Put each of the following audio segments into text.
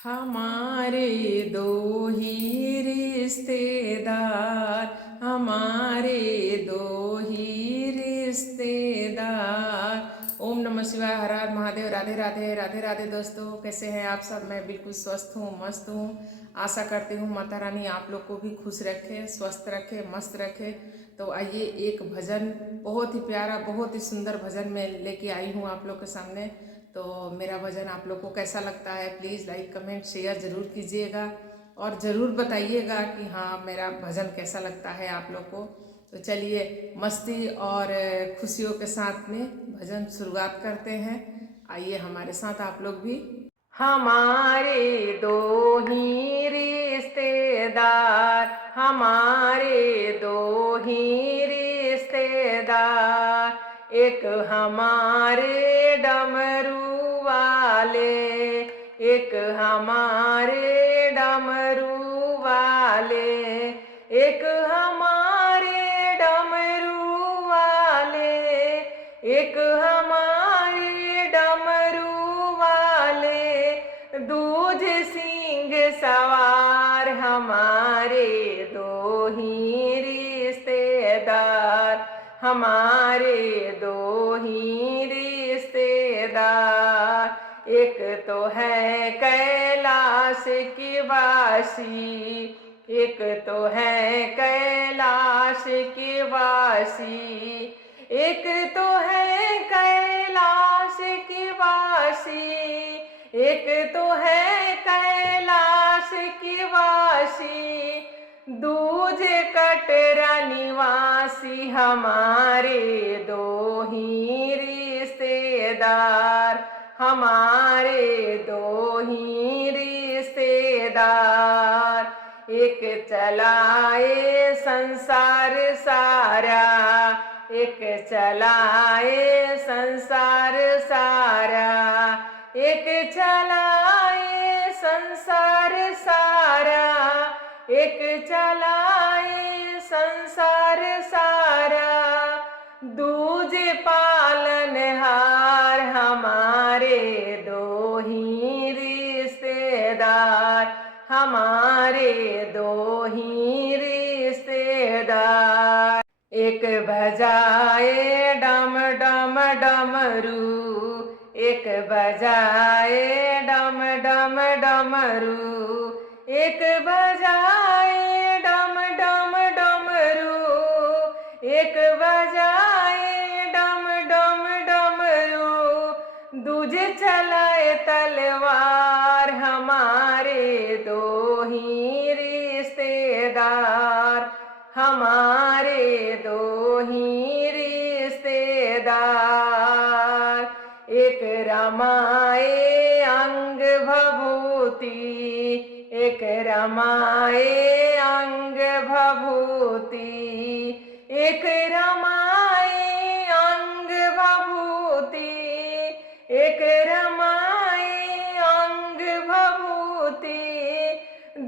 हमारे दो ही रिश्तेदार, हमारे दो ही रिश्तेदार। ओम नमः शिवाय, हर हर महादेव। राधे राधे, राधे राधे दोस्तों, कैसे हैं आप सब? मैं बिल्कुल स्वस्थ हूँ, मस्त हूँ। आशा करती हूँ माता रानी आप लोग को भी खुश रखे, स्वस्थ रखे, मस्त रखे। तो आइए एक भजन, बहुत ही प्यारा, बहुत ही सुंदर भजन मैं लेके आई हूँ आप लोग के सामने। तो मेरा भजन आप लोग को कैसा लगता है, प्लीज़ लाइक कमेंट शेयर ज़रूर कीजिएगा और ज़रूर बताइएगा कि हाँ मेरा भजन कैसा लगता है आप लोग को। तो चलिए मस्ती और खुशियों के साथ में भजन शुरुआत करते हैं। आइए हमारे साथ आप लोग भी। हमारे दो ही रिश्तेदार, हमारे दो ही रिश्तेदार, एक हमारे डमरू वाले, एक हमारे डमरू वाले, एक हमारे डमरू वाले, एक हमारे डमरू वाले, दूज सिंह सवार, हमारे दो ही रिश्तेदार, हमारे दो ही रिश्तेदार। एक तो है कैलाश की वासी, एक तो है कैलाश की वासी, एक तो है कैलाश की वासी, एक तो है कैलाश की वासी, दूजे कटरा निवासी, हमारे दो ही रिश्तेदार, हमारे दो ही रिश्तेदार। एक चलाए संसार सारा, एक चलाए संसार सारा, एक चलाए संसार सारा, एक चलाए संसार सारा, दूजे पालनहार, हमारे दो ही रिश्तेदार, हमारे दो ही रिश्तेदार। एक बजाए डम डम डमरू, एक बजाए डम डम डमरू, एक बजाए डम डम डमरू, एक बजाए डम डम डमरू, दूजे चलाए तलवार, हमारे दो ही रिश्तेदार, हमारे दो ही रिश्तेदार। एक रमाए अंग भभूति, एक रमाए अंग भभूति, एक रमाए अंग भभूति, एक रमाए अंग भभूति,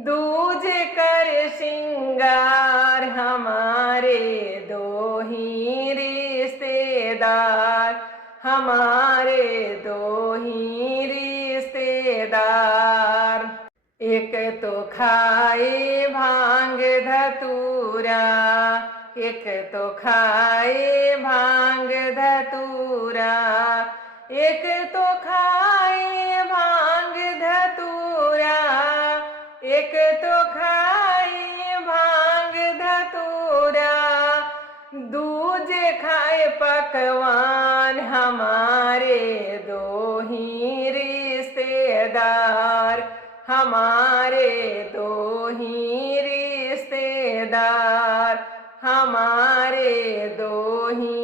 दूजे कर श्रृंगार, हमारे दो ही रिश्तेदार, हमारे दो ही रिश्तेदार। एक तो खाए भांग धतूरा, एक तो खाए भांग धतूरा, एक तो खाए भांग धतूरा, एक तो खाए भांग धतूरा, दूजे खाए पकवान, हमारे दो ही रिश्तेदार, हमारे दो ही रिश्तेदार, हमारे दो ही